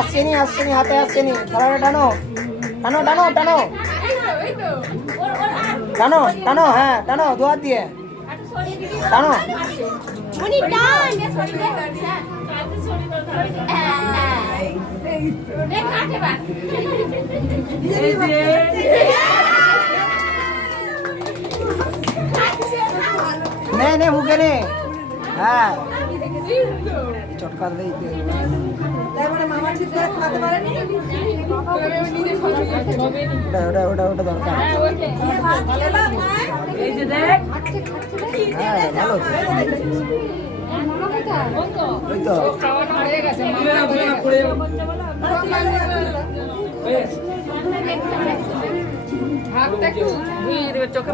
আসছে নি হাতে আসছে নি খেলাটা টানো টানো টানো টানো টানো টানো হ্যাঁ টানো দুয়ার দিয়ে টানো নে নে মুখে নে হ্যাঁ চটকা দেই তারপরে মামা ঠিক করে খাওয়াতে পারেনি ওটা দরকার এই যে দেখ হ্যাঁ ভালো ওই তো খাওয়ানো হয়ে গেছে হাতটা একটু ধুয়ে দেবে চোখে